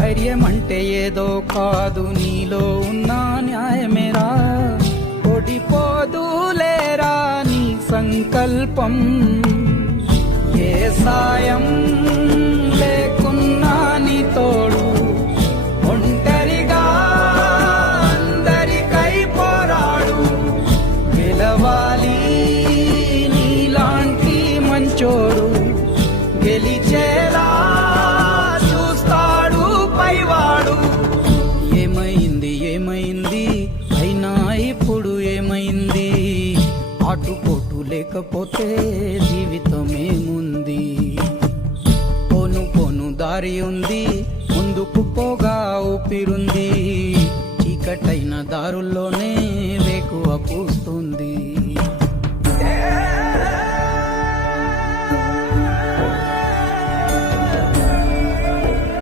ధైర్యం అంటే ఏదో కాదు, నీలో ఉన్న న్యాయమేరా. ఓడిపోదులేరా నీ సంకల్పం. ఏ సాయం లేకున్నా నీ తోడు, ఒంటరిగా అందరికై పోరాడు. గెలవాలి నీలాంటి మంచోడు, గెలిచేలా చూస్తాడు పైవాడు. ఏమైంది ఏమైంది అయినా ఇప్పుడు ఏమైంది? ఆటుపోటు లేకపోతే జీవితమేముంది? పోను పోను దారి ఉంది, ముందుకు పోగా ఊపిరుంది. చీకటైన దారుల్లోనే వేకువపు